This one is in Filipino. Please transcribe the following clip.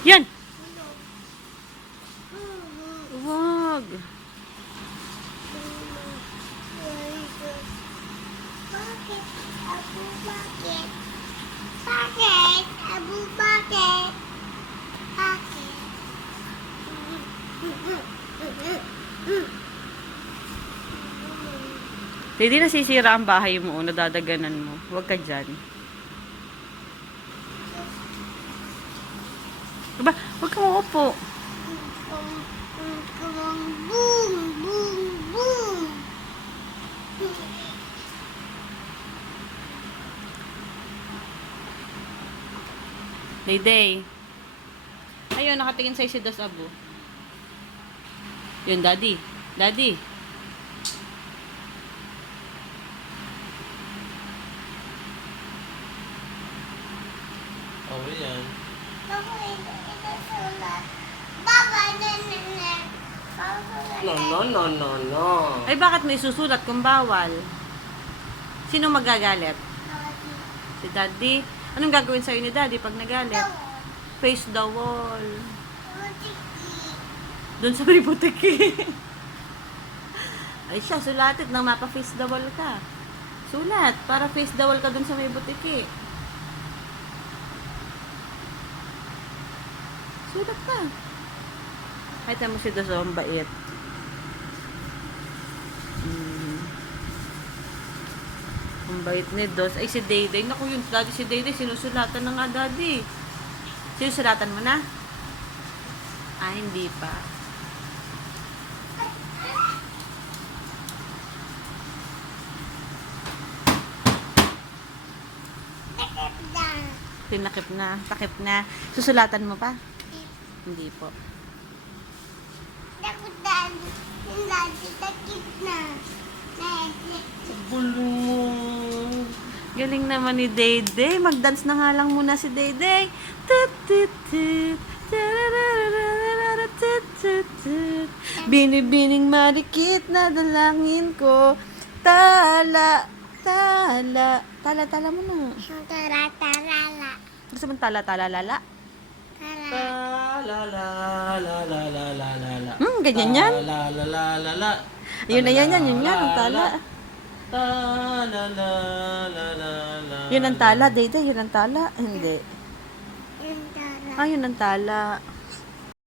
Yan! Wag. Bakit? Abu, bakit? Bakit? Abu, bakit? Bakit? Hindi nasisira ang bahay mo o nadadaganan mo. Huwag ka dyan. Diba? Huwag kang uupo. Boom, boom, boom. Day. Ayun, nakatingin sa'yo si Das Abu. Yun, Daddy. Daddy. Oh, yan. Baba, ito sulat. Baba, nanana. No, no, no, no, no. Ay, bakit may susulat kung bawal? Sino magagalit? Si Daddy. Anong gagawin sa'yo ni Daddy pag nagalit? Face the wall. Doon sa may butiki. Ay siya, sulatit nang mapa-face the wall ka. Sulat, para face the wall ka doon sa may butiki. Sulat ka. Kahit mo si Dos, ang bait. Ang bait ni Dos. Ay, si Dayday. Naku, yung Daddy, si Dayday, sinusulatan na nga, Daddy. Sinusulatan mo na? Ah, hindi pa. Tinakip na. Takip na. Susulatan mo pa? Hindi po. Takutan. Hindi, takip na. Bulong. Galing naman ni Dayday. Mag-dance na nga lang muna si Dayday. Tut, tut, tut. Tut, tut, tut. Binibining marikit na dalangin ko. Tala, tala. Tala, tala mo na. Tara-tarala. Gusto mo tala, tala, lala? Tara. La la la la la la la la. Ganyan yan. La la la la la. Yun na yan, yun yan, ang tala. Ta la la la la la. Yun ang tala, Dayday, yun ang tala. Hindi. Yung tara. Ah, yun ang tala.